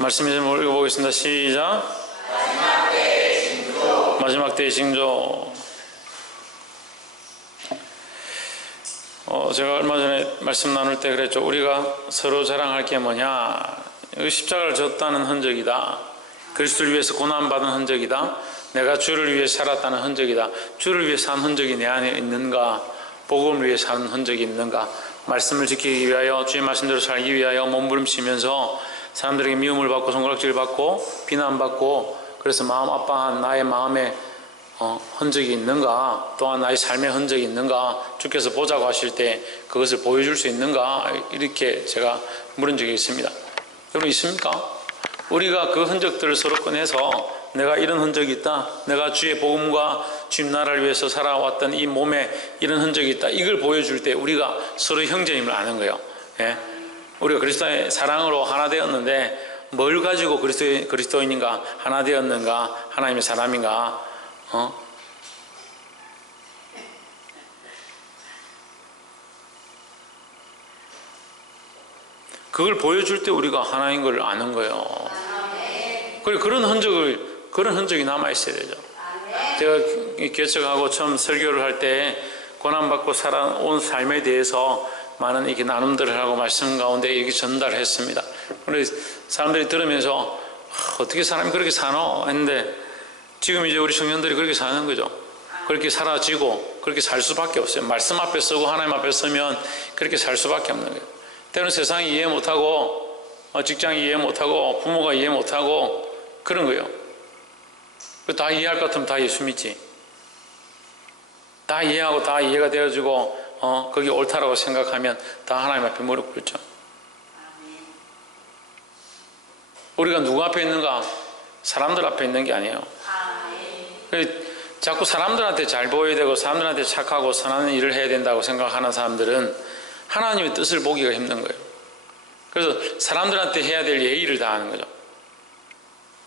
말씀 좀 읽어보겠습니다. 시작. 마지막 때의 징조. 제가 얼마 전에 말씀 나눌 때 그랬죠. 우리가 서로 자랑할 게 뭐냐, 십자가를 졌다는 흔적이다. 그리스도를 위해서 고난받은 흔적이다. 내가 주를 위해 살았다는 흔적이다. 주를 위해 산 흔적이 내 안에 있는가, 복음을 위해 사는 흔적이 있는가, 말씀을 지키기 위하여, 주의 말씀대로 살기 위하여 몸부림치면서 사람들에게 미움을 받고 손가락질 받고 비난받고, 그래서 마음 아파한 나의 마음에 흔적이 있는가, 또한 나의 삶의 흔적이 있는가, 주께서 보자고 하실 때 그것을 보여줄 수 있는가, 이렇게 제가 물은 적이 있습니다. 여러분 있습니까? 우리가 그 흔적들을 서로 꺼내서 내가 이런 흔적이 있다, 내가 주의 복음과 주님 나라를 위해서 살아왔던 이 몸에 이런 흔적이 있다, 이걸 보여줄 때 우리가 서로 형제임을 아는 거예요. 예? 우리가 그리스도의 사랑으로 하나 되었는데 뭘 가지고 그리스도인인가, 하나 되었는가, 하나님의 사람인가, 그걸 보여줄 때 우리가 하나인 걸 아는 거예요. 그리고 그런 흔적이 남아있어야 되죠. 제가 개척하고 처음 설교를 할 때 고난받고 살아온 삶에 대해서 많은 이렇게 나눔들을 하고 말씀 가운데 이렇게 전달했습니다. 그래서 사람들이 들으면서 어떻게 사람이 그렇게 사노? 했는데 지금 이제 우리 청년들이 그렇게 사는 거죠. 그렇게 사라지고 그렇게 살 수밖에 없어요. 말씀 앞에 서고 하나님 앞에 서면 그렇게 살 수밖에 없는 거예요. 때로는 세상이 이해 못하고, 직장이 이해 못하고, 부모가 이해 못하고 그런 거예요. 다 이해할 것 같으면 다 예수 믿지. 다 이해하고 다 이해가 되어지고 그게 옳다라고 생각하면 다 하나님 앞에 무릎 꿇죠. 우리가 누구 앞에 있는가? 사람들 앞에 있는 게 아니에요. 자꾸 사람들한테 잘 보여야 되고 사람들한테 착하고 선한 일을 해야 된다고 생각하는 사람들은 하나님의 뜻을 보기가 힘든 거예요. 그래서 사람들한테 해야 될 예의를 다하는 거죠.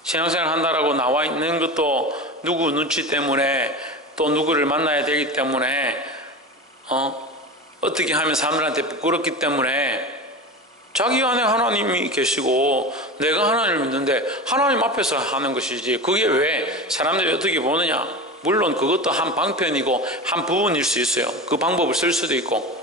신앙생활 한다라고 나와 있는 것도 누구 눈치 때문에, 또 누구를 만나야 되기 때문에, 어떻게 하면 사람들한테 부끄럽기 때문에 자기 안에 하나님이 계시고 내가 하나님을 믿는데 하나님 앞에서 하는 것이지, 그게 왜 사람들이 어떻게 보느냐. 물론 그것도 한 방편이고 한 부분일 수 있어요. 그 방법을 쓸 수도 있고.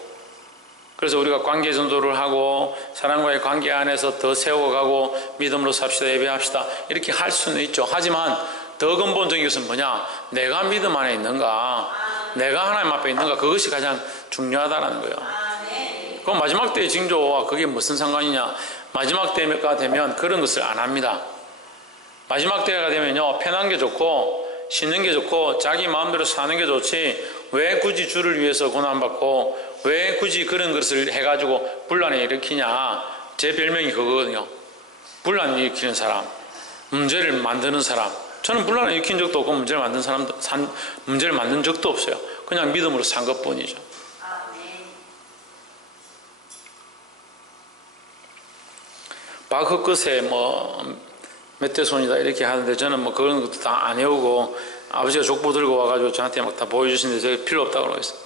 그래서 우리가 관계 전도를 하고 사람과의 관계 안에서 더 세워가고 믿음으로 삽시다, 예배합시다, 이렇게 할 수는 있죠. 하지만 더 근본적인 것은 뭐냐, 내가 믿음 안에 있는가, 내가 하나님 앞에 있는가, 그것이 가장 중요하다는 거예요. 그럼 마지막 때의 징조와 그게 무슨 상관이냐. 마지막 때가 되면 그런 것을 안 합니다. 마지막 때가 되면요, 편한 게 좋고 쉬는 게 좋고 자기 마음대로 사는 게 좋지, 왜 굳이 주를 위해서 고난받고 왜 굳이 그런 것을 해가지고 분란을 일으키냐. 제 별명이 그거거든요. 분란을 일으키는 사람, 문제를 만드는 사람. 저는 분란을 일으킨 적도 없고 문제를 만든 적도 없어요. 그냥 믿음으로 산 것뿐이죠. 박흑것에 멧돼손이다 이렇게 하는데 저는 그런 것도 다 안 해오고, 아버지가 족보 들고 와가지고 저한테 다 보여주시는데 저게 필요 없다고 그러겠어요.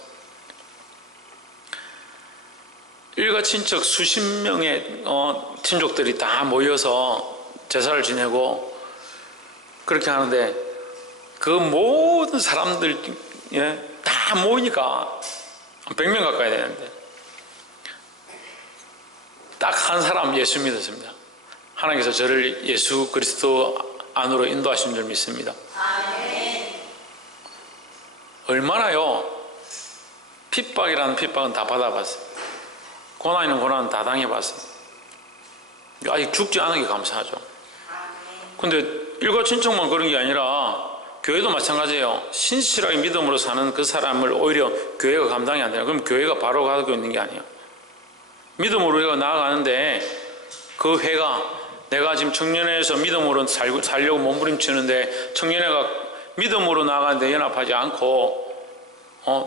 일가 친척 수십 명의 친족들이 다 모여서 제사를 지내고 그렇게 하는데, 그 모든 사람들 다 모이니까 100명 가까이 되는데 딱 한 사람 예수 믿었습니다. 하나님께서 저를 예수 그리스도 안으로 인도하신 줄 믿습니다. 얼마나요? 핍박이라는 핍박은 다 받아봤어요. 고난이는 고난은 다 당해봤어요. 아직 죽지 않은 게 감사하죠. 근데 일가 친척만 그런 게 아니라 교회도 마찬가지예요. 신실하게 믿음으로 사는 그 사람을 오히려 교회가 감당이 안 돼요. 그럼 교회가 바로 가고 있는 게 아니에요. 믿음으로 우리가 나아가는데 그 회가, 내가 지금 청년회에서 믿음으로 살려고 몸부림치는데 청년회가 믿음으로 나아가는데 연합하지 않고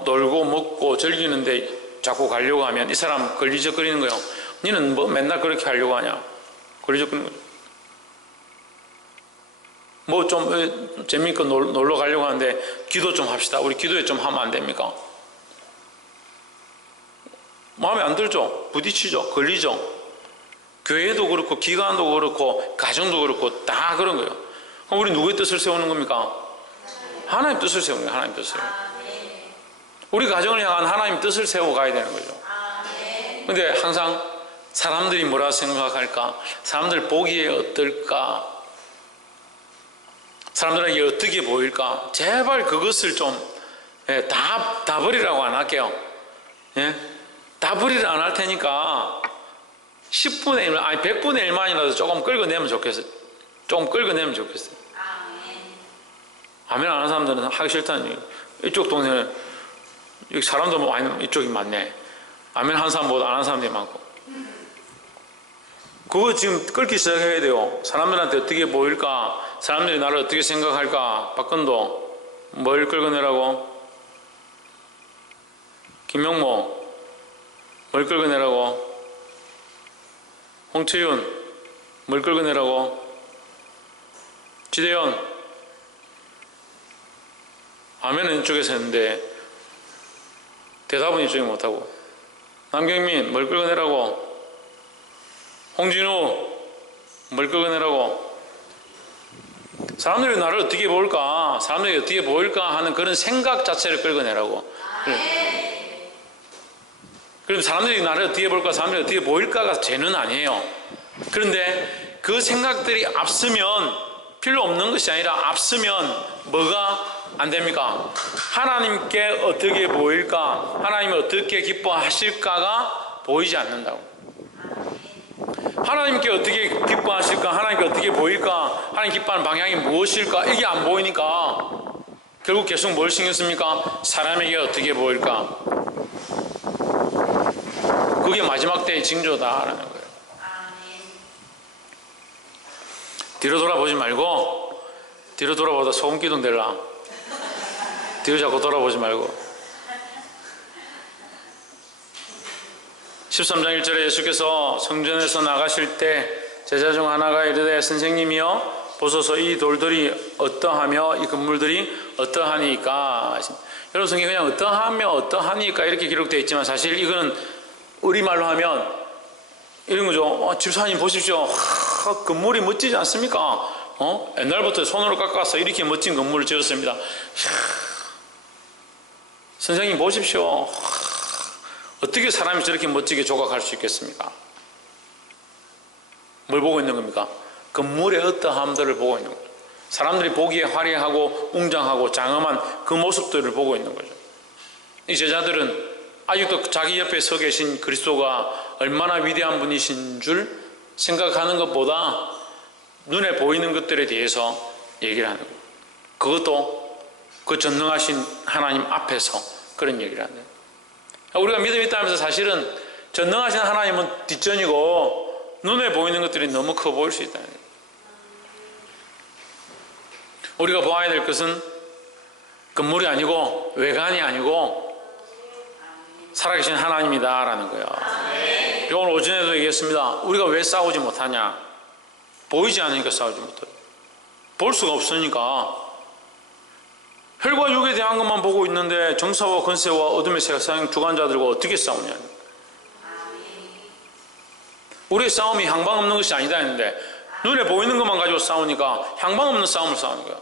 놀고 먹고 즐기는데 자꾸 가려고 하면 이 사람 걸리적거리는 거예요. 너는 맨날 그렇게 하려고 하냐. 걸리적거리는 거죠. 좀 재미있게 놀러 가려고 하는데 기도 좀 합시다. 우리 기도회 좀 하면 안 됩니까? 마음에 안 들죠? 부딪히죠? 걸리죠? 교회도 그렇고 기관도 그렇고 가정도 그렇고 다 그런 거예요. 그럼 우리 누구의 뜻을 세우는 겁니까? 하나님 뜻을 세우는 거예요. 하나님 뜻을. 우리 가정을 향한 하나님 뜻을 세우고 가야 되는 거죠. 근데 항상 사람들이 뭐라 생각할까? 사람들 보기에 어떨까? 사람들에게 어떻게 보일까? 제발 그것을 좀 다 버리라고 안 할게요. 예? 다 버리를 안 할 테니까 10분의 1, 아니 100분의 1만이라도 조금 끌어내면 좋겠어요. 조금 끌어내면 좋겠어요. 아멘 안 하는 사람들은 하기 싫다는 얘기. 이쪽 동네는 여기 사람도 뭐 이쪽이 많네. 아멘 하는 사람보다 안 하는 사람들이 많고. 그거 지금 끌기 시작해야 돼요. 사람들한테 어떻게 보일까? 사람들이 나를 어떻게 생각할까? 박근도 뭘 끌어내라고? 김명모 뭘 끌어내라고? 홍채윤 뭘 끌어내라고? 지대현 아멘은 이쪽에서 했는데 대답은 이쪽이 못하고. 남경민 뭘 끌어내라고? 홍진우 뭘 끌어내라고? 사람들이 나를 어떻게 볼까? 사람들이 어떻게 보일까 하는 그런 생각 자체를 끌어내라고. 그럼 사람들이 나를 어떻게 볼까? 사람들이 어떻게 보일까가 죄는 아니에요. 그런데 그 생각들이 앞서면, 필요 없는 것이 아니라 앞서면 뭐가 안 됩니까? 하나님께 어떻게 보일까? 하나님이 어떻게 기뻐하실까가 보이지 않는다고. 하나님께 어떻게 기뻐하실까? 하나님께 어떻게 보일까? 하나님 기뻐하는 방향이 무엇일까? 이게 안 보이니까 결국 계속 뭘 신경 씁니까? 사람에게 어떻게 보일까? 그게 마지막 때의 징조다라는 거예요. 뒤로 돌아보지 말고, 뒤로 돌아보다 소금기둥 될라. 뒤로 자꾸 돌아보지 말고. 13장 1절에 예수께서 성전에서 나가실 때 제자 중 하나가 이르되 선생님이여 보소서 이 돌들이 어떠하며 이 건물들이 어떠하니까. 여러분 성경에 그냥 어떠하며 어떠하니까 이렇게 기록되어 있지만 사실 이거는 우리말로 하면 이런 거죠. 집사님 보십시오. 건물이 멋지지 않습니까? 옛날부터 손으로 깎아서 이렇게 멋진 건물을 지었습니다. 선생님 보십시오. 어떻게 사람이 저렇게 멋지게 조각할 수 있겠습니까? 뭘 보고 있는 겁니까? 건물의 어떠함들을 보고 있는 거죠. 사람들이 보기에 화려하고 웅장하고 장엄한 그 모습들을 보고 있는 거죠. 이 제자들은 아직도 자기 옆에 서 계신 그리스도가 얼마나 위대한 분이신 줄 생각하는 것보다 눈에 보이는 것들에 대해서 얘기를 하는 거예요. 그것도 그 전능하신 하나님 앞에서 그런 얘기를 하는 거예요. 우리가 믿음이 있다 하면서 사실은 전능하신 하나님은 뒷전이고 눈에 보이는 것들이 너무 커 보일 수 있다는 거예요. 우리가 보아야 될 것은 건물이 아니고 외관이 아니고 살아계신 하나님이다라는 거예요. 오늘 오전에도 얘기했습니다. 우리가 왜 싸우지 못하냐? 보이지 않으니까 싸우지 못해요. 볼 수가 없으니까. 혈과 육에 대한 것만 보고 있는데 정사와 권세와 어둠의 세상 주관자들과 어떻게 싸우냐? 우리의 싸움이 향방 없는 것이 아니다 했는데 눈에 보이는 것만 가지고 싸우니까 향방 없는 싸움을 싸우는 거야.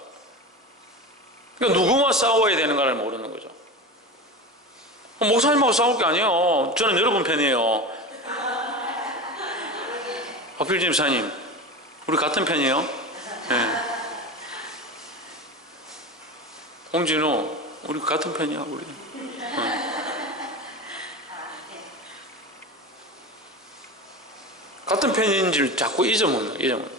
그러니까 누구와 싸워야 되는가를 모르는 거죠. 목사님하고 싸울 게 아니에요. 저는 여러분 편이에요. 박필진 집사님, 우리 같은 편이에요? 네. 홍진우, 우리 같은 편이야, 우리. 같은 편인지를 자꾸 잊어먹는.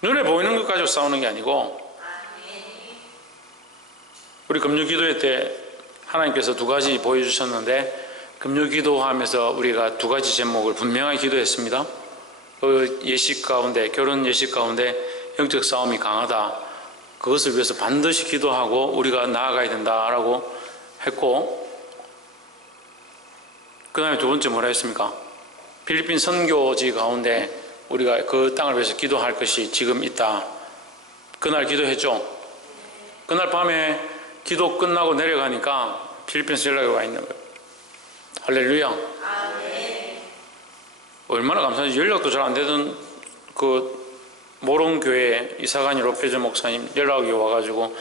눈에 보이는 것 가지고 싸우는 게 아니고, 우리 금요 기도회 때 하나님께서 두 가지 보여주셨는데, 금요 기도하면서 우리가 두 가지 제목을 분명하게 기도했습니다. 그 예식 가운데, 결혼 예식 가운데 영적 싸움이 강하다. 그것을 위해서 반드시 기도하고 우리가 나아가야 된다라고 했고, 그 다음에 두 번째 뭐라 했습니까? 필리핀 선교지 가운데 우리가 그 땅을 위해서 기도할 것이 지금 있다. 그날 기도했죠. 그날 밤에 기도 끝나고 내려가니까 필리핀에서 연락이 와 있는 거예요. 할렐루야. 얼마나 감사한지. 연락도 잘 안 되던 그 모롱교회 이사간이 로페즈 목사님 연락이 와가지고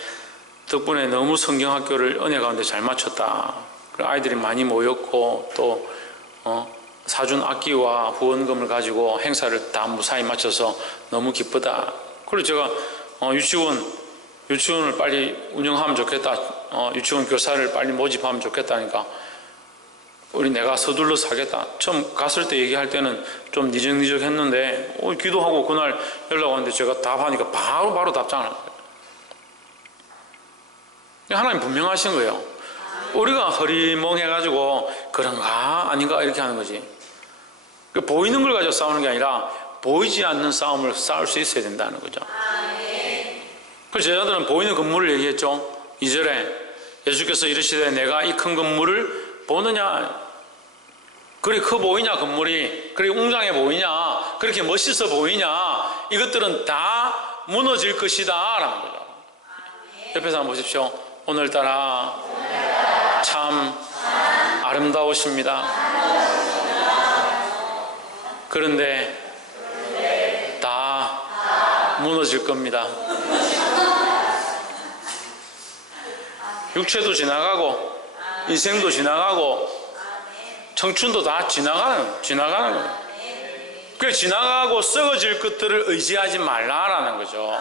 덕분에 너무 성경학교를 은혜 가운데 잘 마쳤다. 아이들이 많이 모였고 또 사준 악기와 후원금을 가지고 행사를 다 무사히 마쳐서 너무 기쁘다. 그리고 제가 유치원을 빨리 운영하면 좋겠다. 유치원 교사를 빨리 모집하면 좋겠다니까 내가 서둘러서 하겠다. 처음 갔을 때 얘기할 때는 좀 니적니적 했는데 기도하고 그날 연락 왔는데 제가 답하니까 바로 답장을 한 거예요. 하나님 분명하신 거예요. 우리가 허리멍해가지고 그런가 아닌가 이렇게 하는 거지. 보이는 걸 가지고 싸우는 게 아니라 보이지 않는 싸움을 싸울 수 있어야 된다는 거죠. 그래서 제자들은 보이는 건물을 얘기했죠. 2절에 예수께서 이르시되 내가 이 큰 건물을 보느냐, 그리 커 보이냐 건물이, 그리 웅장해 보이냐, 그렇게 멋있어 보이냐, 이것들은 다 무너질 것이다 라는 거죠. 옆에서 한번 보십시오. 오늘따라 참 아름다우십니다. 그런데 다 무너질 겁니다. 육체도 지나가고 인생도 지나가고 청춘도 다 지나가는 거예요. 그 지나가고 썩어질 것들을 의지하지 말라라는 거죠.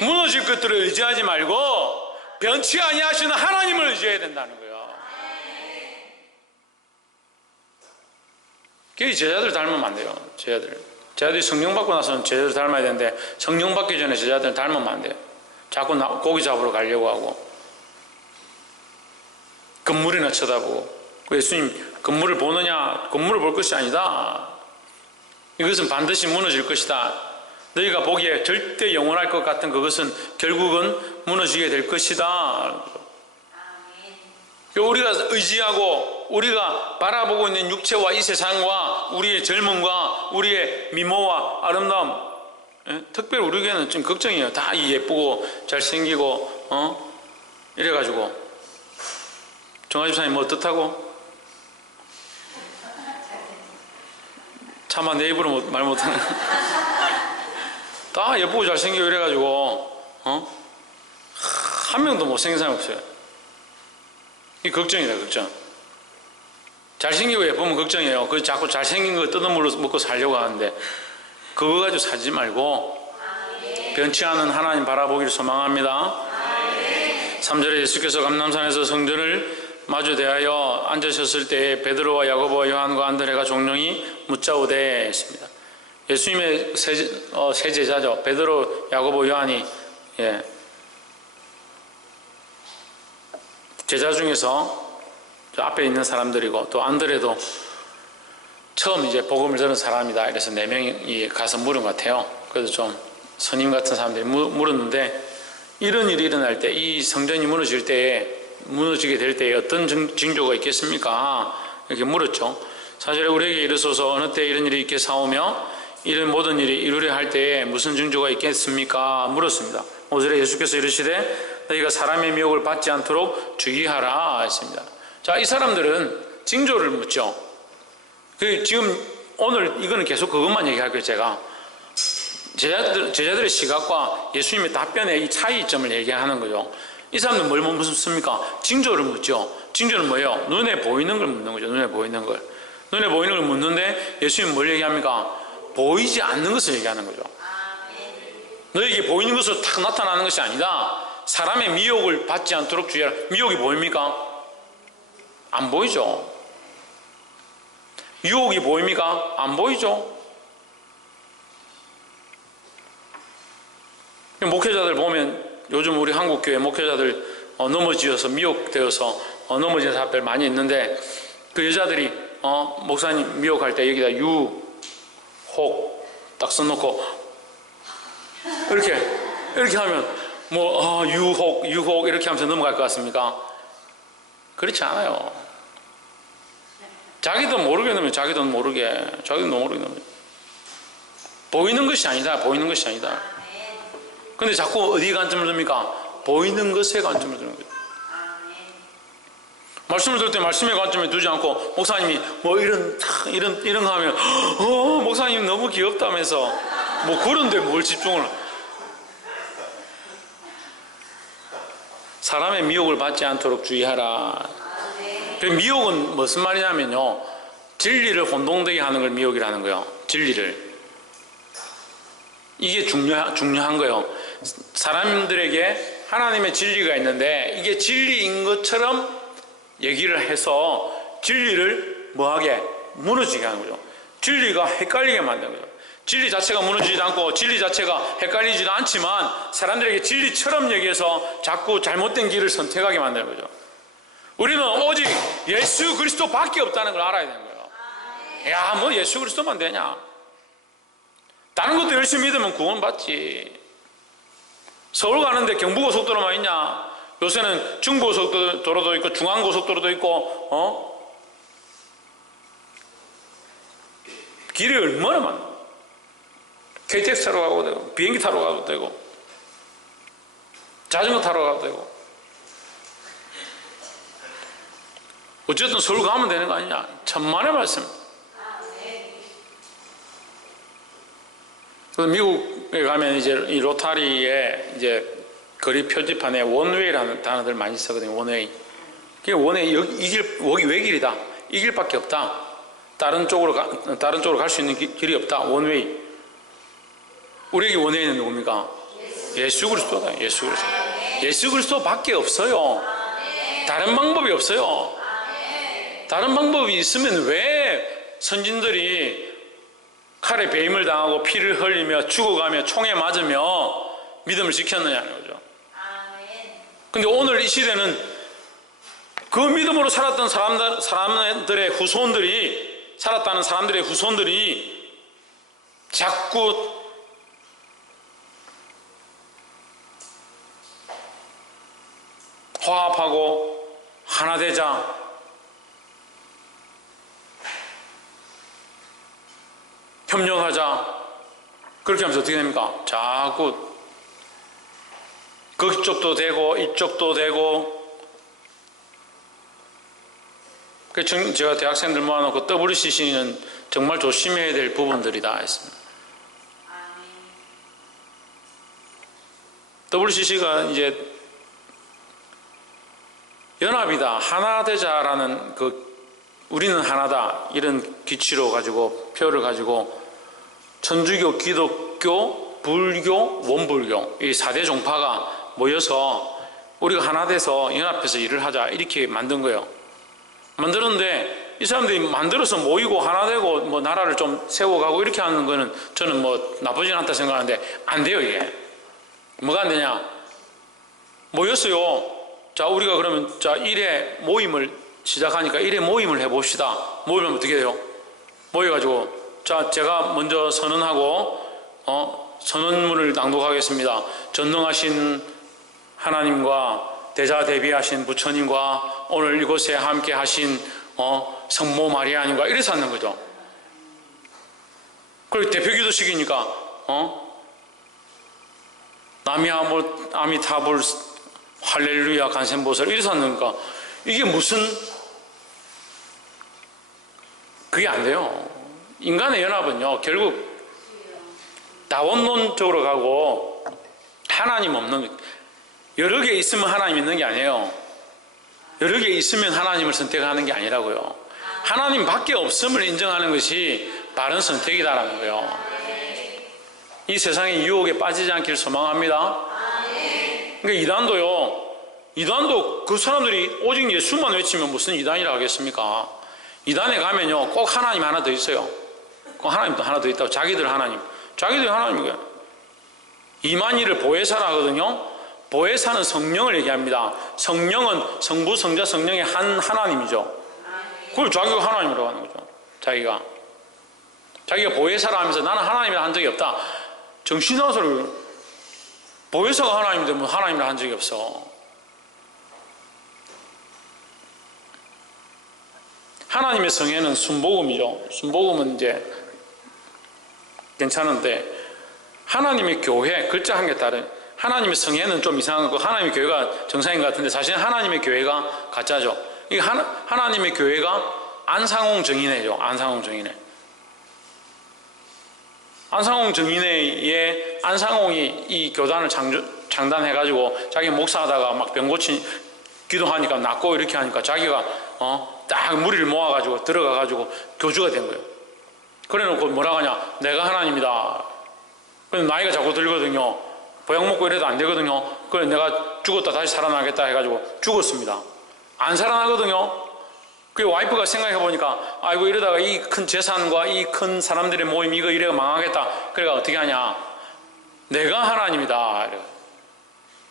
무너질 것들을 의지하지 말고 변치 아니하시는 하나님을 의지해야 된다는 거예요. 그게 제자들 닮으면 안 돼요. 제자들이 성령 받고 나서는 제자들 닮아야 되는데 성령 받기 전에 제자들은 닮으면 안 돼요. 자꾸 고기 잡으러 가려고 하고 건물이나 쳐다보고. 예수님 건물을 보느냐, 건물을 볼 것이 아니다. 이것은 반드시 무너질 것이다. 너희가 보기에 절대 영원할 것 같은 그것은 결국은 무너지게 될 것이다. 우리가 의지하고 우리가 바라보고 있는 육체와 이 세상과 우리의 젊음과 우리의 미모와 아름다움, 특별히 우리에게는 좀 걱정이에요. 다 예쁘고 잘생기고 이래가지고 정화 집사님 뭐 어떻다고? 차마 내 입으로 말 못하는 다 예쁘고 잘생기고 이래가지고 한 명도 못생긴 사람이 없어요. 이 걱정이다, 걱정. 잘생기고 예쁘면 걱정이에요. 그 자꾸 잘생긴 거 뜯어먹고 살려고 하는데 그거 가지고 살지 말고 변치 않은 하나님 바라보기를 소망합니다. 3절에 예수께서 감람산에서 성전을 마주 대하여 앉으셨을 때에 베드로와 야고보와 요한과 안드레가 종용이 묻자오되 했습니다. 예수님의 세 제자죠. 베드로, 야고보, 요한이 제자 중에서 저 앞에 있는 사람들이고 또 안드레도 처음 이제 복음을 들은 사람이다. 이래서 4명이 가서 물은 것 같아요. 그래서 좀 선임 같은 사람들이 물었는데 이런 일이 일어날 때, 이 성전이 무너지게 될 때에 어떤 징조가 있겠습니까? 이렇게 물었죠. 사실 우리에게 이르소서 어느 때 이런 일이 있겠사오며 이런 모든 일이 이루려 할 때에 무슨 징조가 있겠습니까? 물었습니다. 5절에 예수께서 이르시되 너희가 사람의 미혹을 받지 않도록 주의하라 했습니다. 자, 이 사람들은 징조를 묻죠. 지금 오늘 이거는 계속 그것만 얘기할 거예요. 제가 제자들의 시각과 예수님의 답변의 이 차이점을 얘기하는 거죠. 이 사람들은 뭘 묻습니까? 징조를 묻죠. 징조는 뭐예요? 눈에 보이는 걸 묻는 거죠. 눈에 보이는 걸. 눈에 보이는 걸 묻는데 예수님은 뭘 얘기합니까? 보이지 않는 것을 얘기하는 거죠. 너에게 보이는 것으로 탁 나타나는 것이 아니다. 사람의 미혹을 받지 않도록 주의하라. 미혹이 보입니까? 안 보이죠. 유혹이 보입니까? 안 보이죠. 목회자들 보면 요즘 우리 한국교회 목회자들 넘어지어서 미혹되어서 넘어진 사람들 많이 있는데 그 여자들이 목사님 미혹할 때 여기다 유혹 딱 써놓고 이렇게 하면 뭐 유혹 이렇게 하면서 넘어갈 것 같습니까? 그렇지 않아요. 자기도 모르게 넣으면 자기도 모르게 넣으면 보이는 것이 아니다. 보이는 것이 아니다. 근데 자꾸 어디에 관점을 둡니까? 보이는 것에 관점을 두는 거죠. 말씀을 들을 때 말씀의 관점에 두지 않고 목사님이 뭐 이런 거 하면 목사님 너무 귀엽다면서 뭐 그런데 뭘 집중을. 사람의 미혹을 받지 않도록 주의하라. 그 미혹은 무슨 말이냐면요, 진리를 혼동되게 하는 걸 미혹이라는 거예요. 진리를. 이게 중요한 거예요. 사람들에게 하나님의 진리가 있는데 이게 진리인 것처럼 얘기를 해서 진리를 뭐하게? 무너지게 하는 거죠. 진리가 헷갈리게 만드는 거죠. 진리 자체가 무너지지도 않고 진리 자체가 헷갈리지도 않지만 사람들에게 진리처럼 얘기해서 자꾸 잘못된 길을 선택하게 만드는 거죠. 우리는 오직 예수 그리스도밖에 없다는 걸 알아야 되는 거예요. 야, 뭐 예수 그리스도만 되냐? 다른 것도 열심히 믿으면 구원받지. 서울 가는데 경부고속도로만 있냐? 요새는 중부고속도로도 있고 중앙고속도로도 있고 길이 얼마나 많아. KTX 타러 가도 되고 비행기 타러 가도 되고 자전거 타러 가도 되고 어쨌든 서울 가면 되는 거 아니냐? 천만의 말씀. 그래서 미국에 가면 이제 이 로타리에 이제 거리 표지판에 원웨이라는 단어들 많이 쓰거든요. 원웨이. 그게 원웨이, 여기 외길이다. 이 길밖에 없다. 다른 쪽으로 갈 수 있는 길이 없다. 원웨이. 우리에게 원웨이는 누굽니까? 예수 그리스도다. 예수 그리스도. 예수 그리스도밖에 없어요. 다른 방법이 없어요. 다른 방법이 있으면 왜 선진들이 칼에 배임을 당하고 피를 흘리며 죽어가며 총에 맞으며 믿음을 지켰느냐는 거죠. 근데 오늘 이 시대는 그 믿음으로 살았던 사람들의 후손들이, 살았다는 사람들의 후손들이 자꾸 화합하고 하나 되자, 협력하자, 그렇게 하면서 어떻게 됩니까? 자꾸 그쪽도 되고 이쪽도 되고. 그래서 제가 대학생들 모아놓고 WCC는 정말 조심해야 될 부분들이다 했습니다. WCC가 이제 연합이다, 하나 되자라는 우리는 하나다 이런 기치로 가지고 표를 가지고 천주교, 기독교, 불교, 원불교 이 4대 종파가 모여서 우리가 하나 돼서 연합해서 일을 하자 이렇게 만든 거예요. 만들었는데 이 사람들이 만들어서 모이고 하나 되고 뭐 나라를 좀 세워가고 이렇게 하는 거는 저는 뭐 나쁘진 않다 생각하는데 안 돼요. 이게 뭐가 안 되냐? 모였어요. 자, 우리가 그러면 자 1회 모임을 시작하니까 1회 모임을 해봅시다. 모이면 어떻게 돼요? 모여가지고 자, 제가 먼저 선언하고 선언문을 낭독하겠습니다. 전능하신 하나님과 대자대비하신 부처님과 오늘 이곳에 함께 하신 성모 마리아님과 이래서 하는 거죠. 그리고 대표기도식이니까 아미타불 할렐루야 간센보살 이래서 하는 거니까 이게 무슨 그게 안 돼요. 인간의 연합은요 결국 다원론적으로 가고 하나님 없는, 여러 개 있으면 하나님 있는 게 아니에요. 여러 개 있으면 하나님을 선택하는 게 아니라고요. 하나님 밖에 없음을 인정하는 것이 바른 선택이다라는 거예요. 이 세상의 유혹에 빠지지 않기를 소망합니다. 그러니까 이단도 그 사람들이 오직 예수만 외치면 무슨 이단이라 하겠습니까? 이단에 가면요 꼭 하나님 하나 더 있어요. 꼭 하나님도 하나 더 있다고. 자기들이 하나님이에요. 이만희를 보혜사라 하거든요. 보혜사는 성령을 얘기합니다. 성령은 성부, 성자, 성령의 한 하나님이죠. 그걸 자기가 하나님이라고 하는 거죠. 자기가 보혜사라 하면서 나는 하나님이라 한 적이 없다. 정신나간 소리를. 보혜사가 하나님인데 뭐 하나님이라 한 적이 없어. 하나님의 성애는 순복음이죠. 순복음은 이제 괜찮은데 하나님의 교회, 글자 한 개 다른 하나님의 성애는 좀 이상한 거, 하나님의 교회가 정상인 것 같은데 사실은 하나님의 교회가 가짜죠. 이 하나님의 교회가 안상홍 정인회죠. 안상홍 정인회. 안상홍 정인회에 안상홍이 이 교단을 창단해가지고 자기 목사하다가 막 병 고친 기도하니까 낫고 이렇게 하니까 자기가 딱 무리를 모아가지고 들어가가지고 교주가 된 거예요. 그래놓고 뭐라고 하냐? 내가 하나님이다. 근데 나이가 자꾸 들거든요. 보약 먹고 이래도 안 되거든요. 그래 내가 죽었다 다시 살아나겠다 해가지고 죽었습니다. 안 살아나거든요. 그 와이프가 생각해보니까 아이고 이러다가 이 큰 재산과 이 큰 사람들의 모임 이거 이래가 망하겠다. 그래가 어떻게 하냐? 내가 하나님이다.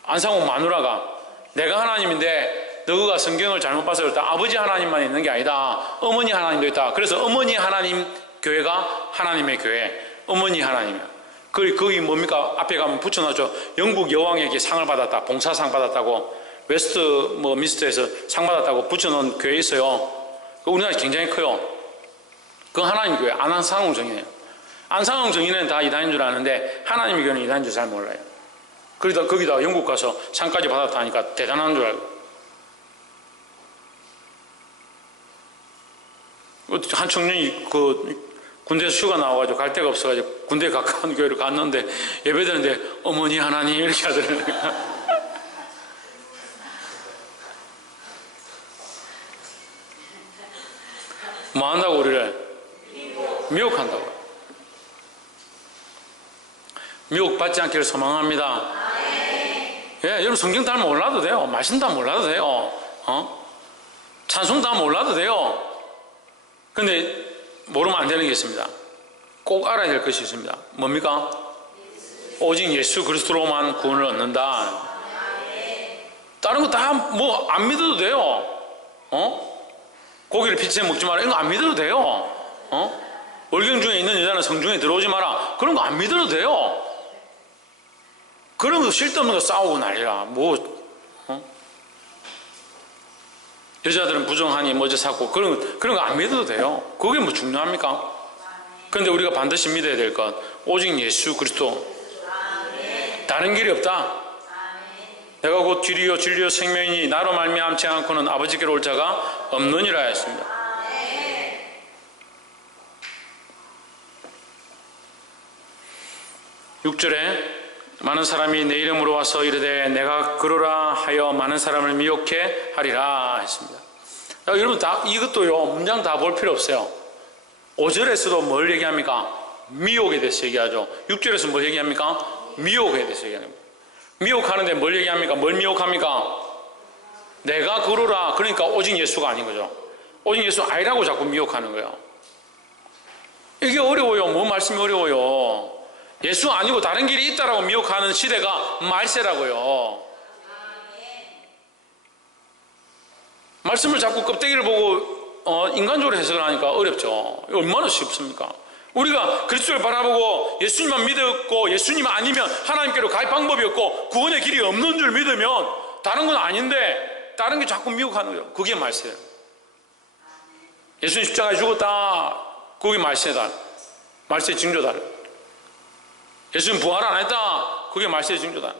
안상홍 마누라가 내가 하나님인데 너가 성경을 잘못 봐서 그렇다. 아버지 하나님만 있는 게 아니다. 어머니 하나님도 있다. 그래서 어머니 하나님 교회가 하나님의 교회. 어머니 하나님이야. 거기 뭡니까? 앞에 가면 붙여놨죠. 영국 여왕에게 상을 받았다. 봉사상 받았다고. 웨스트 미스터에서 상 받았다고 붙여놓은 교회 있어요. 우리나라 굉장히 커요. 그 하나님 교회 안상홍 정인이에요. 안상홍 정인은 다 이단인 줄 아는데 하나님의 교회는 이단인 줄 잘 몰라요. 그러다 거기다 영국 가서 상까지 받았다 하니까 대단한 줄 알고. 한 청년이 군대에서 휴가 나와가지고 갈 데가 없어가지고 군대에 가까운 교회를 갔는데 예배드는데 어머니 하나님 이렇게 하더라고요. 뭐 한다고 우리를? 미혹한다고. 미혹받지 않기를 소망합니다. 예, 여러분 성경 다 몰라도 돼요. 말씀 다 몰라도 돼요. 찬송 다 몰라도 돼요. 근데 모르면 안 되는 게 있습니다. 꼭 알아야 될 것이 있습니다. 뭡니까? 오직 예수 그리스도로만 구원을 얻는다. 다른 거 다 뭐 안 믿어도 돼요. 고기를 피치해 먹지 마라. 이거 안 믿어도 돼요. 월경 중에 있는 여자는 성중에 들어오지 마라. 그런 거 안 믿어도 돼요. 그런 거 쓸데없는 거 싸우고 난리라. 여자들은 부정하니 뭐저 샀고 그런 거 안 믿어도 돼요. 그게 뭐 중요합니까? 그런데 우리가 반드시 믿어야 될 것 오직 예수 그리스도. 다른 길이 없다. 내가 곧 길이요 진리요 생명이니 나로 말미암지 않고는 아버지께로 올 자가 없느니라 했습니다. 6절에 많은 사람이 내 이름으로 와서 이르되 내가 그러라 하여 많은 사람을 미혹해 하리라 했습니다. 여러분 다 이것도요 문장 다 볼 필요 없어요. 5절에서도 뭘 얘기합니까? 미혹에 대해서 얘기하죠. 6절에서 뭘 얘기합니까? 미혹에 대해서 얘기합니다. 미혹하는데 뭘 얘기합니까? 뭘 미혹합니까? 내가 그러라. 그러니까 오직 예수가 아닌 거죠. 오직 예수 아니라고 자꾸 미혹하는 거예요. 이게 어려워요. 뭐 말씀이 어려워요. 예수 아니고 다른 길이 있다라고 미혹하는 시대가 말세라고요. 말씀을 자꾸 껍데기를 보고 인간적으로 해석을 하니까 어렵죠. 얼마나 쉽습니까? 우리가 그리스도를 바라보고 예수님만 믿었고 예수님 아니면 하나님께로 갈 방법이 없고 구원의 길이 없는 줄 믿으면 다른 건 아닌데 다른 게 자꾸 미혹하는 거예요. 그게 말세예요. 예수님 십자가에 죽었다. 그게 말세다. 말세의 징조다. 예수님 부활 안 했다. 그게 말세의 징조다.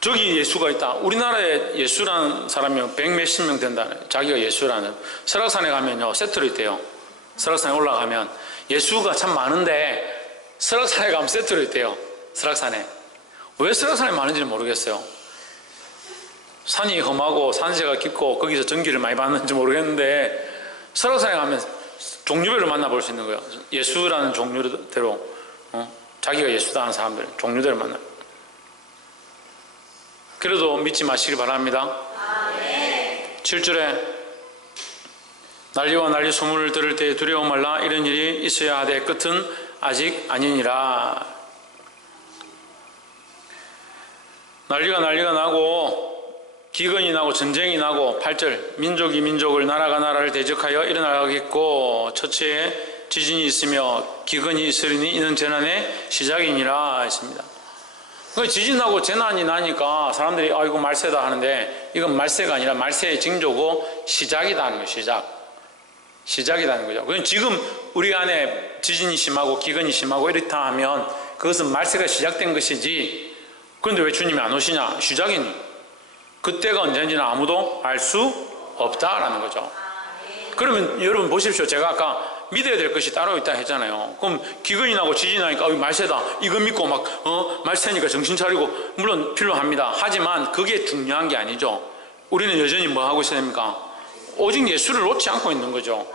저기 예수가 있다. 우리나라에 예수라는 사람이 100몇십 명 된다. 자기가 예수라는. 설악산에 가면요 세트로 있대요. 설악산에 올라가면 예수가 참 많은데 설악산에 가면 세트로 있대요. 설악산에. 왜 설악산에 많은지는 모르겠어요. 산이 험하고 산세가 깊고 거기서 전기를 많이 받는지 모르겠는데 설악산에 가면 종류별로 만나볼 수 있는 거예요. 예수라는 종류대로 자기가 예수다 하는 사람들 종류대로 만나요. 그래도 믿지 마시기 바랍니다. 7절에 난리와 난리 소문을 들을 때 두려워 말라. 이런 일이 있어야 하되 끝은 아직 아니니라. 난리가 나고 기근이 나고 전쟁이 나고 8절 민족이 민족을 나라가 나라를 대적하여 일어나겠고 처처에 지진이 있으며 기근이 있으리니 이는 재난의 시작이니라 했습니다. 지진 나고 재난이 나니까 사람들이 이거 말세다 하는데 이건 말세가 아니라 말세의 징조고 시작이라는 거예요. 시작이라는 거죠. 그럼 지금 우리 안에 지진이 심하고 기근이 심하고 이렇다 하면 그것은 말세가 시작된 것이지 그런데 왜 주님이 안 오시냐? 휴작이니. 그때가 언제인지는 아무도 알 수 없다라는 거죠. 그러면 여러분 보십시오. 제가 아까 믿어야 될 것이 따로 있다 했잖아요. 그럼 기근이 나고 지진이 나니까 말세다 이거 믿고 막 말세니까 정신 차리고, 물론 필요합니다. 하지만 그게 중요한 게 아니죠. 우리는 여전히 뭐 하고 있어야 됩니까? 오직 예수를 놓지 않고 있는 거죠.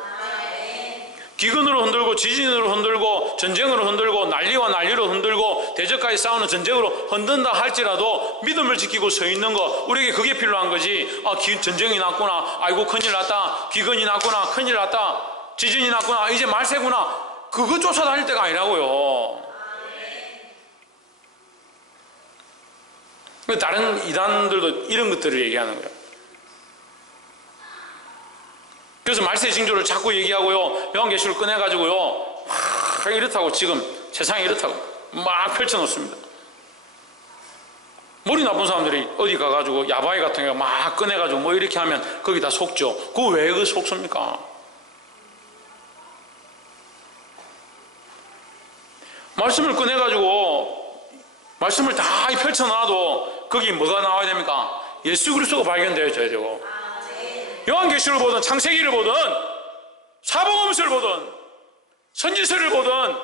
기근으로 흔들고 지진으로 흔들고 전쟁으로 흔들고 난리와 난리로 흔들고 대적까지 싸우는 전쟁으로 흔든다 할지라도 믿음을 지키고 서 있는 거, 우리에게 그게 필요한 거지. 전쟁이 났구나, 아이고 큰일 났다, 기근이 났구나, 큰일 났다, 지진이 났구나, 이제 말세구나, 그거 쫓아다닐 때가 아니라고요. 다른 이단들도 이런 것들을 얘기하는 거예요. 그래서 말세 징조를 자꾸 얘기하고요, 요한계시를 꺼내가지고요, 이렇다고, 지금 세상이 이렇다고 막 펼쳐놓습니다. 머리 나쁜 사람들이 어디 가가지고 야바이 같은 거 막 꺼내가지고 뭐 이렇게 하면 거기다 속죠. 그거 왜 그 속습니까? 말씀을 꺼내가지고 말씀을 다 펼쳐놔도 거기 뭐가 나와야 됩니까? 예수 그리스도가 발견되어져야 되고, 요한계시를 보든 창세기를 보든 사복음서를 보든 선지서를 보든,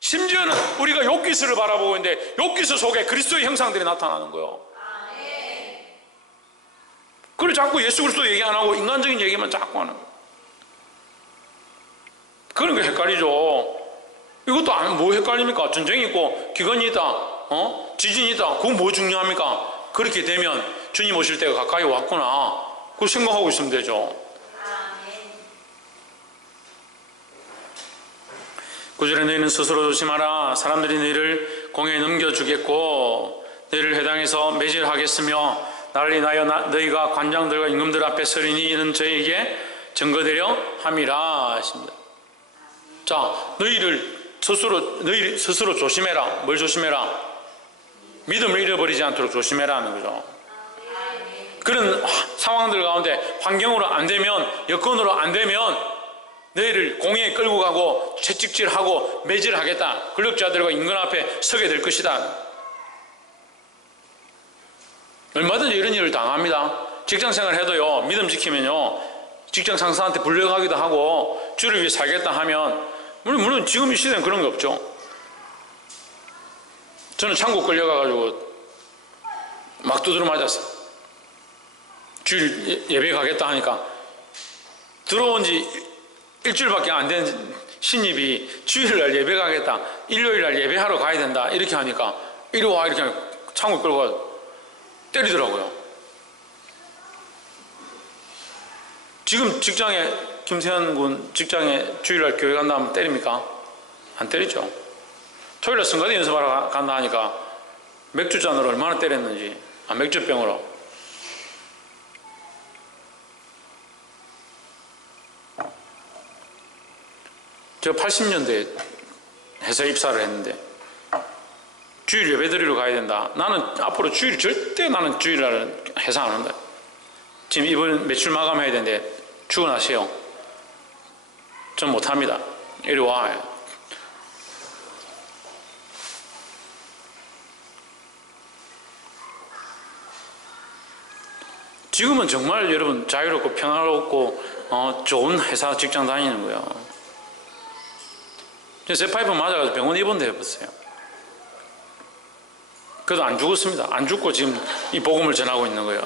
심지어는 우리가 욥기서를 바라보고 있는데 욥기서 속에 그리스도의 형상들이 나타나는 거예요. 그걸 자꾸 예수 그리스도 얘기 안 하고 인간적인 얘기만 자꾸 하는 거예요. 그런 게 헷갈리죠. 이것도 뭐 헷갈립니까? 전쟁이 있고 기근이 있다, 지진이 있다, 그건 뭐 중요합니까? 그렇게 되면 주님 오실 때가 가까이 왔구나, 그걸 생각하고 있으면 되죠. 9절에 너희는 스스로 조심하라. 사람들이 너희를 공회에 넘겨주겠고 너희를 회당에서 매질하겠으며 나를 인하여 너희가 관장들과 임금들 앞에 서리니 이는 저희에게 증거되려 함이라 하십니다. 자, 너희 스스로 조심해라. 뭘 조심해라? 믿음을 잃어버리지 않도록 조심해라 하는 거죠. 그런 상황들 가운데 환경으로 안 되면, 여건으로 안 되면 너희를 공회에 끌고 가고 채찍질하고 매질하겠다, 권력자들과 임금 앞에 서게 될 것이다. 얼마든지 이런 일을 당합니다. 직장생활 해도요, 믿음 지키면요 직장 상사한테 불려가기도 하고 주를 위해 살겠다 하면, 물론 지금 이 시대는 그런 게 없죠. 저는 창고 끌려가가지고 막 두드려 맞았어요. 주일 예배 가겠다 하니까 들어온 지 일주일밖에 안 된 신입이 주일날 예배 가겠다, 일요일날 예배하러 가야 된다 이렇게 하니까 이리 와 이렇게 창고 끌고 가 때리더라고요. 지금 직장에 김세현 군 직장에 주일날 교회 간다 하면 때립니까? 안 때리죠. 토요일날 성가대 연습하러 간다 하니까 맥주잔으로 얼마나 때렸는지, 맥주병으로. 제가 80년대에 회사 입사를 했는데 주일 예배 드리러 가야 된다. 나는 앞으로 절대 나는 주일날은 회사 안 한다. 지금 이번 매출 마감해야 되는데 출근하세요. 전 못합니다. 이리 와. 지금은 정말 여러분 자유롭고 평화롭고 좋은 회사 직장 다니는 거예요. 제 파이프 맞아가지고 병원 입원도 해봤어요. 그래도 안 죽었습니다. 안 죽고 지금 이 복음을 전하고 있는 거예요.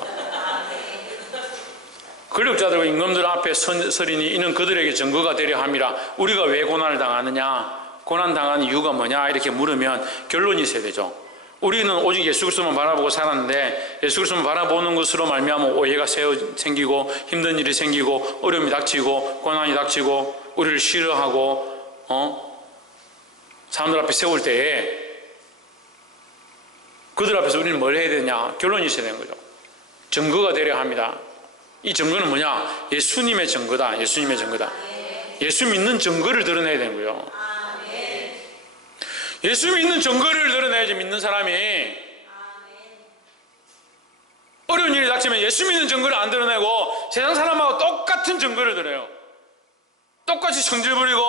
권력자들과 임금들 앞에 서리니 이는 그들에게 증거가 되려 함이라. 우리가 왜 고난을 당하느냐, 고난 당하는 이유가 뭐냐 이렇게 물으면 결론이 있어야 되죠. 우리는 오직 예수 그리스도만 바라보고 살았는데 예수 그리스도만 바라보는 것으로 말미암아 오해가 생기고 힘든 일이 생기고 어려움이 닥치고 고난이 닥치고 우리를 싫어하고 사람들 앞에 세울 때에 그들 앞에서 우리는 뭘 해야 되냐, 결론이 있어야 되는 거죠. 증거가 되려 합니다. 이 증거는 뭐냐? 예수님의 증거다. 예수님의 증거다. 예수 믿는 증거를 드러내야 되는 거예요. 예수 믿는 증거를 드러내야지 믿는 사람이 어려운 일이 닥치면 예수 믿는 증거를 안 드러내고 세상 사람하고 똑같은 증거를 드려요. 똑같이 성질 부리고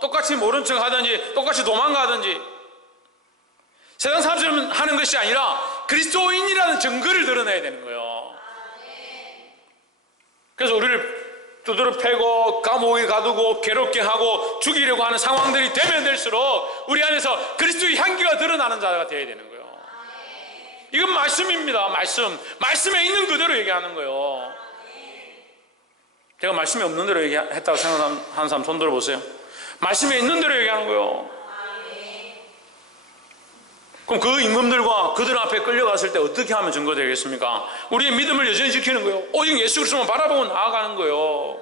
똑같이 모른 척 하든지 똑같이 도망가든지 세상 사람처럼 하는 것이 아니라 그리스도인이라는 증거를 드러내야 되는 거예요. 그래서 우리를 두드러 패고 감옥에 가두고 괴롭게 하고 죽이려고 하는 상황들이 되면 될수록 우리 안에서 그리스도의 향기가 드러나는 자가 되어야 되는 거예요. 이건 말씀입니다. 말씀에 있는 그대로 얘기하는 거예요. 제가 말씀이 없는 대로 얘기했다고 생각하는 사람 손 들어보세요. 말씀에 있는 대로 얘기하는 거예요. 그럼 그 임금들과 그들 앞에 끌려갔을 때 어떻게 하면 증거되겠습니까? 우리의 믿음을 여전히 지키는 거예요. 오직 예수 그리스도만 바라보고 나아가는 거예요.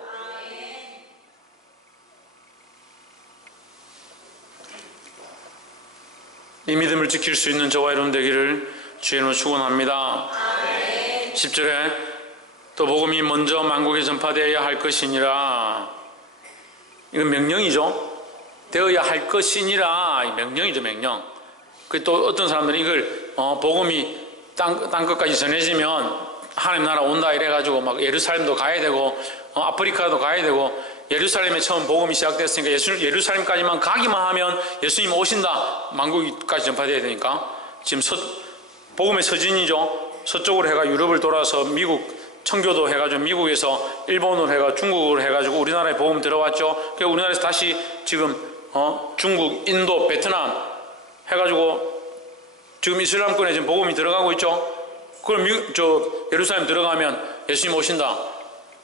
이 믿음을 지킬 수 있는 저와 여러분 되기를 주의 이름으로 축원합니다. 10절에 또 복음이 먼저 만국에 전파되어야 할 것이니라. 이건 명령이죠. 되어야 할 것이니라. 명령이죠, 명령. 또 어떤 사람들은 이걸 복음이 땅 끝까지 전해지면 하나님 나라 온다 이래가지고 막 예루살렘도 가야 되고 아프리카도 가야 되고 예루살렘에 처음 복음이 시작됐으니까 예루살렘까지만 가기만 하면 예수님 오신다. 만국까지 전파돼야 되니까 지금 복음의 서진이죠. 서쪽으로 해가 유럽을 돌아서 미국 청교도 해가지고 미국에서 일본으로 해가 중국으로 해가지고 우리나라에 복음 들어왔죠. 그래서 우리나라에서 다시 지금 중국, 인도, 베트남 해가지고 지금 이슬람권에 지금 복음이 들어가고 있죠. 그럼 예루살렘 들어가면 예수님 오신다.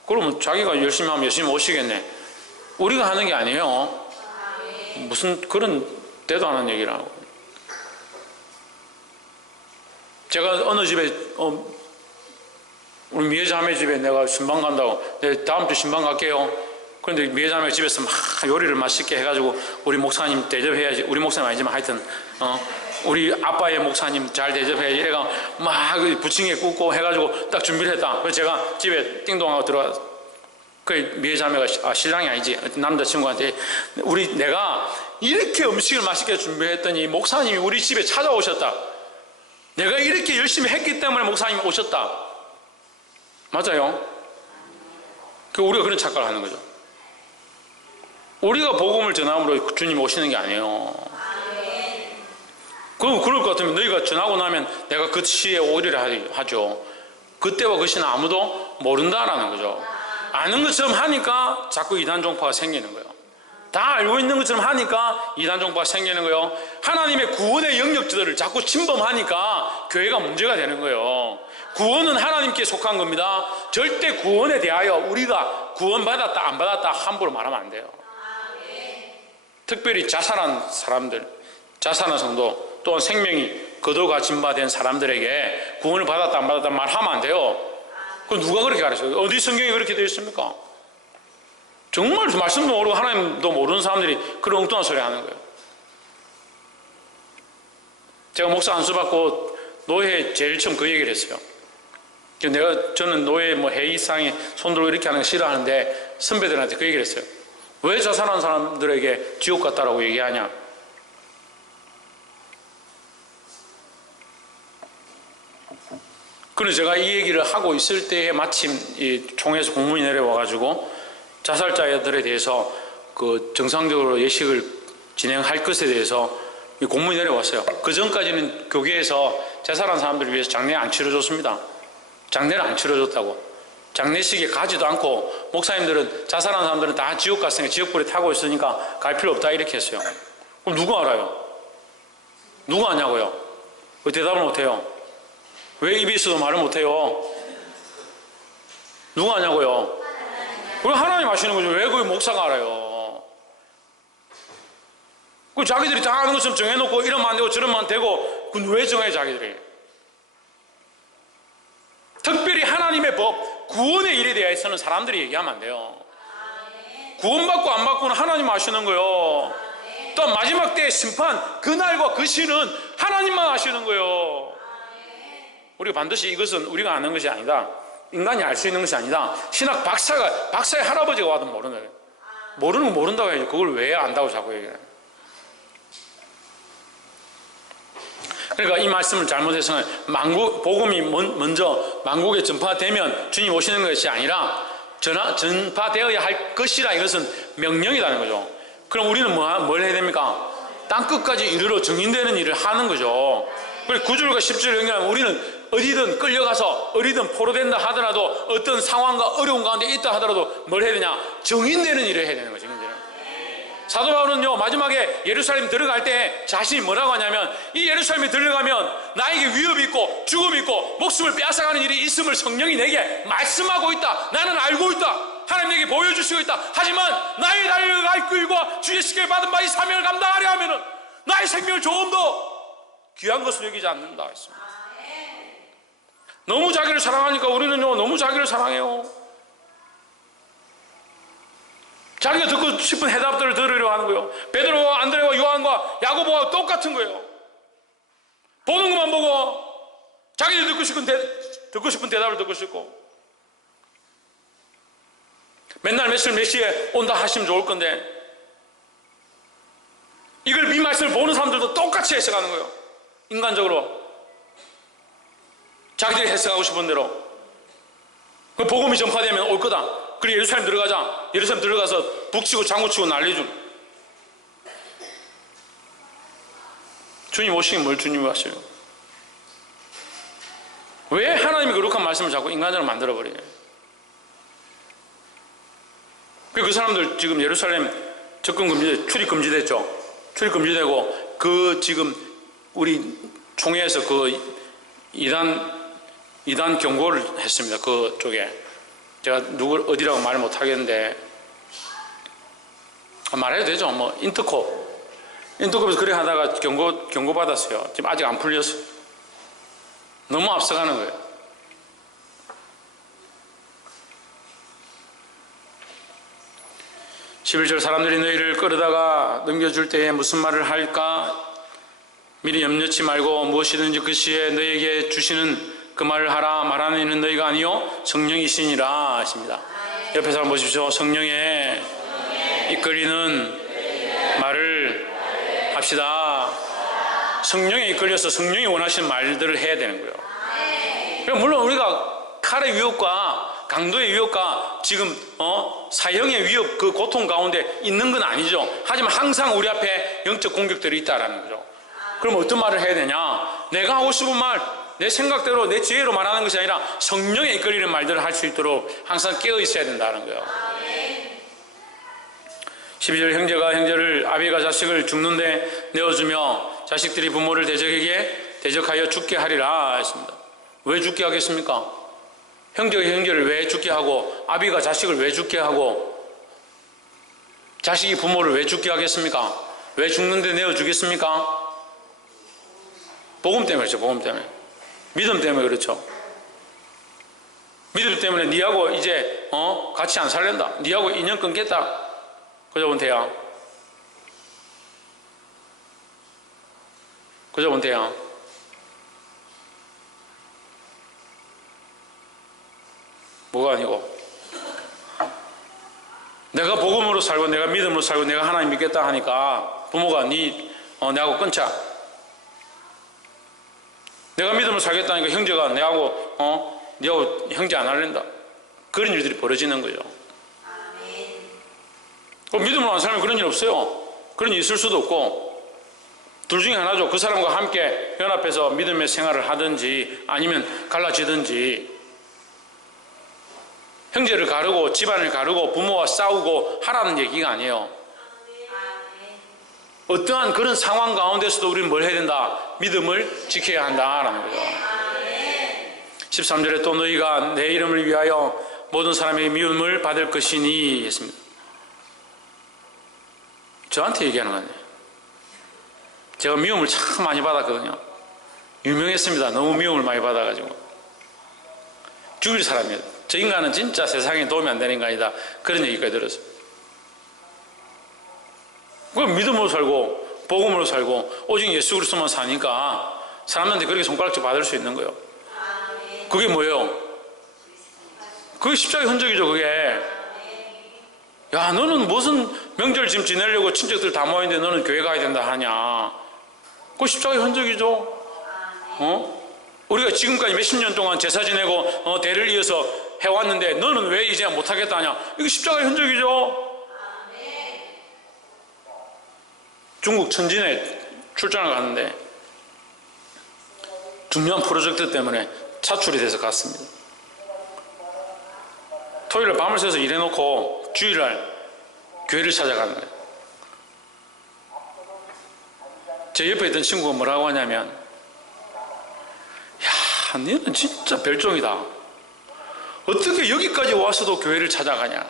그러면 자기가 열심히 하면 예수님 오시겠네. 우리가 하는 게 아니에요. 무슨 그런 대도 안 하는 얘기를 하고. 제가 어느 집에 우리 미애자매 집에 내가 신방 간다고 다음 주 신방 갈게요. 그런데 미애자매 집에서 막 요리를 맛있게 해가지고 우리 목사님 대접해야지. 우리 목사님 아니지만 하여튼 우리 아빠의 목사님 잘 대접해야지. 이래가 막 부침개 굽고 해가지고 딱 준비를 했다. 그래서 제가 집에 띵동하고 들어가. 그 미애자매가 신랑이 아니지 남자친구한테 내가 이렇게 음식을 맛있게 준비했더니 목사님이 우리 집에 찾아오셨다. 내가 이렇게 열심히 했기 때문에 목사님이 오셨다. 맞아요. 우리가 그런 착각을 하는 거죠. 우리가 복음을 전함으로 주님 오시는 게 아니에요. 그럼 그럴 것 같으면 너희가 전하고 나면 내가 그 시에 오리라 하죠. 그때와 그 시는 아무도 모른다라는 거죠. 아는 것처럼 하니까 자꾸 이단 종파가 생기는 거예요. 다 알고 있는 것처럼 하니까 이단 종파가 생기는 거예요. 하나님의 구원의 영역들을 자꾸 침범하니까 교회가 문제가 되는 거예요. 구원은 하나님께 속한 겁니다. 절대 구원에 대하여 우리가 구원받았다 안 받았다 함부로 말하면 안 돼요. 특별히 자살한 사람들, 자살한 성도 또한 생명이 거둬가 진바된 사람들에게 구원을 받았다 안 받았다 말하면 안 돼요. 그럼 누가 그렇게 가르쳐요? 어디 성경에 그렇게 되어 있습니까? 정말 말씀도 모르고 하나님도 모르는 사람들이 그런 엉뚱한 소리 하는 거예요. 제가 목사 안수 받고 노회에 제일 처음 그 얘기를 했어요. 저는 노회 회의상에 손들고 이렇게 하는 거 싫어하는데 선배들한테 그 얘기를 했어요. 왜 자살한 사람들에게 지옥 같다라고 얘기하냐? 그래서 제가 이 얘기를 하고 있을 때에 마침 이 총회에서 공문이 내려와가지고 자살자들에 대해서 그 정상적으로 예식을 진행할 것에 대해서 이 공문이 내려왔어요. 그 전까지는 교계에서 자살한 사람들을 위해서 장례 안 치러줬습니다. 장례를 안 치러줬다고. 장례식에 가지도 않고 목사님들은 자살한 사람들은 다 지옥 갔으니까 지옥불에 타고 있으니까 갈 필요 없다 이렇게 했어요. 그럼 누가 알아요? 누가 아냐고요? 왜 대답을 못해요? 왜 입이 있어도 말을 못해요? 누가 아냐고요? 그럼 하나님 아시는 거죠. 왜 그 목사가 알아요? 그 자기들이 다 아는 것처럼 정해놓고 이러면 안 되고 저러면 안 되고 그건 왜 정해 자기들이? 특별히 하나님의 법, 구원의 일에 대해서는 사람들이 얘기하면 안 돼요. 구원받고 안 받고는 하나님 아시는 거예요. 또 마지막 때의 심판, 그날과 그 시는 하나님만 아시는 거예요. 우리가 반드시 이것은 우리가 아는 것이 아니다. 인간이 알 수 있는 것이 아니다. 신학 박사의 할아버지가 와도 모르는 거예요. 모르는 거 모른다고 해야지. 그걸 왜 안다고 자꾸 얘기해요. 그러니까 이 말씀을 잘못해서는 복음이 먼저 만국에 전파되면 주님 오시는 것이 아니라 전파되어야 할 것이라 이것은 명령이라는 거죠. 그럼 우리는 뭘 해야 됩니까? 땅끝까지 이르러 증인되는 일을 하는 거죠. 그래서 9절과 10절을 연결하면 우리는 어디든 끌려가서 어디든 포로된다 하더라도 어떤 상황과 어려운 가운데 있다 하더라도 뭘 해야 되냐? 증인되는 일을 해야 되는 거죠. 사도 바울은요, 마지막에 예루살렘 들어갈 때 자신이 뭐라고 하냐면, 이 예루살렘에 들어가면 나에게 위협이 있고 죽음이 있고 목숨을 빼앗아가는 일이 있음을 성령이 내게 말씀하고 있다. 나는 알고 있다. 하나님 내게 보여주시고 있다. 하지만 나의 달려갈 길과 주 예수께 받은 바 이 사명을 감당하려 하면은 나의 생명을 조금 더 귀한 것을 여기지 않는다 했습니다. 너무 자기를 사랑하니까 우리는요, 너무 자기를 사랑해요. 자기가 듣고 싶은 해답들을 들으려 하는 거예요. 베드로와 안드레와 요한과 야고보와 똑같은 거예요. 보는 것만 보고 자기들 듣고 싶은 대답을 듣고 싶고, 맨날 몇 시에 온다 하시면 좋을 건데, 이걸 이 말씀을 보는 사람들도 똑같이 해석하는 거예요. 인간적으로 자기들이 해석하고 싶은 대로. 그 복음이 전파되면 올 거다. 그래 예루살렘 들어가자. 예루살렘 들어가서 북치고 장구치고 난리죠. 주님 오시긴 뭘 주님이 하셔요? 왜 하나님이 거룩한 말씀을 자꾸 인간적으로 만들어버리냐? 그 사람들 지금 예루살렘 접근 금지, 출입 금지됐죠. 출입 금지되고, 그 지금 우리 총회에서 그 이단 경고를 했습니다. 그쪽에. 제가 누굴 어디라고 말 못 하겠는데, 말해도 되죠. 뭐 인터컵에서 그래 하다가 경고 받았어요. 지금 아직 안 풀렸어요. 너무 앞서가는 거예요. 11절 사람들이 너희를 끌어다가 넘겨줄 때에 무슨 말을 할까 미리 염려치 말고 무엇이든지 그 시에 너희에게 주시는 그 말을 하라. 말하는 이는 너희가 아니요 성령이시니라 하십니다. 옆에 사람 보십시오. 성령에 이끌리는 말을 합시다. 성령에 이끌려서 성령이 원하시는 말들을 해야 되는 거예요. 물론 우리가 칼의 위협과 강도의 위협과 지금 사형의 위협, 그 고통 가운데 있는 건 아니죠. 하지만 항상 우리 앞에 영적 공격들이 있다라는 거죠. 그럼 어떤 말을 해야 되냐? 내가 하고 싶은 말, 내 생각대로 내 지혜로 말하는 것이 아니라 성령에 이끌리는 말들을 할 수 있도록 항상 깨어 있어야 된다는 거예요. 12절 형제가 형제를, 아비가 자식을 죽는데 내어주며 자식들이 부모를 대적하여 죽게 하리라 했습니다. 왜 죽게 하겠습니까? 형제가 형제를 왜 죽게 하고, 아비가 자식을 왜 죽게 하고, 자식이 부모를 왜 죽게 하겠습니까? 왜 죽는데 내어주겠습니까? 복음 때문에 그렇죠. 복음 때문에. 믿음 때문에 그렇죠. 믿음 때문에 니하고 이제 같이 안 살랜다. 니하고 인연 끊겠다. 그저 원태야. 그저 원태야. 뭐가 아니고, 내가 복음으로 살고 내가 믿음으로 살고 내가 하나님 믿겠다 하니까 부모가 내하고 끊자. 내가 믿음으로 살겠다니까 형제가 내하고 형제 안 할랜다. 그런 일들이 벌어지는 거예요. 믿음으로 안 살면 그런 일 없어요. 그런 일 있을 수도 없고, 둘 중에 하나죠. 그 사람과 함께 연합해서 믿음의 생활을 하든지 아니면 갈라지든지. 형제를 가르고 집안을 가르고 부모와 싸우고 하라는 얘기가 아니에요. 어떠한 그런 상황 가운데서도 우리는 뭘 해야 된다? 믿음을 지켜야 한다라는 거죠. 13절에 또 너희가 내 이름을 위하여 모든 사람의 미움을 받을 것이니 했습니다. 저한테 얘기하는 거예요. 제가 미움을 참 많이 받았거든요. 유명했습니다. 너무 미움을 많이 받아가지고. 죽일 사람이에요. 저 인간은 진짜 세상에 도움이 안 되는 인간이다. 그런 얘기까지 들었어요. 그럼 믿음으로 살고 복음으로 살고 오직 예수 그리스도만 사니까 사람한테 그렇게 손가락질 받을 수 있는 거예요. 그게 뭐예요? 그게 십자가의 흔적이죠. 그게. 야, 너는 무슨 명절 지금 지내려고 친척들 다 모였는데 너는 교회 가야 된다 하냐. 그거 십자가의 흔적이죠. 우리가 지금까지 몇십 년 동안 제사 지내고 대를 이어서 해왔는데 너는 왜 이제 못하겠다 하냐. 이거 십자가의 흔적이죠. 중국 천진에 출장을 갔는데 중요한 프로젝트 때문에 차출이 돼서 갔습니다. 토요일에 밤을 새서 일해놓고 주일날 교회를 찾아가는 거예요. 제 옆에 있던 친구가 뭐라고 하냐면, 야, 너는 진짜 별종이다. 어떻게 여기까지 와서도 교회를 찾아가냐.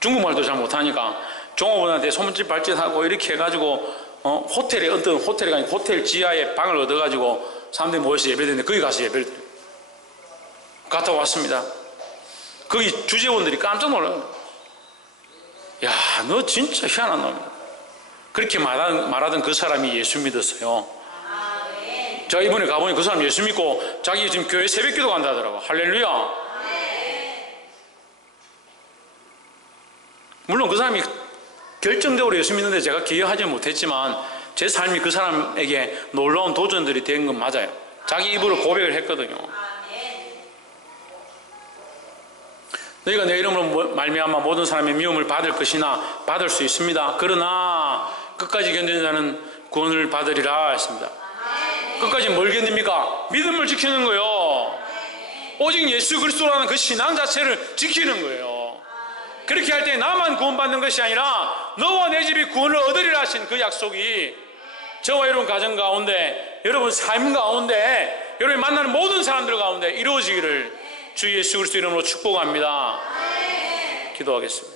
중국말도 잘 못하니까 종업원한테 소문집 발짓하고 이렇게 해가지고 호텔에 어떤 호텔이 아니고 호텔 지하에 방을 얻어가지고 사람들이 모여서 예배드리는데 거기 가서 예배를 드려요. 갔다 왔습니다. 거기 주재원들이 깜짝 놀라요. 야, 너 진짜 희한한 놈이야. 그렇게 말하던 그 사람이 예수 믿었어요. 제가 이번에 가보니 그 사람 예수 믿고 자기 지금 교회 새벽기도 간다더라고. 할렐루야. 물론 그 사람이 결정적으로 예수 믿는데 제가 기여하지 못했지만 제 삶이 그 사람에게 놀라운 도전들이 된 건 맞아요. 자기 입으로 고백을 했거든요. 너희가 내 이름으로 말미암아 모든 사람의 미움을 받을 것이나 받을 수 있습니다. 그러나 끝까지 견디는 자는 구원을 받으리라 했습니다. 끝까지 뭘 견딥니까? 믿음을 지키는 거예요. 오직 예수 그리스도라는 그 신앙 자체를 지키는 거예요. 그렇게 할 때 나만 구원받는 것이 아니라 너와 내 집이 구원을 얻으리라 하신 그 약속이 저와 여러분 가정 가운데, 여러분 삶 가운데, 여러분이 만나는 모든 사람들 가운데 이루어지기를 주 예수 그리스도 이름으로 축복합니다. 기도하겠습니다.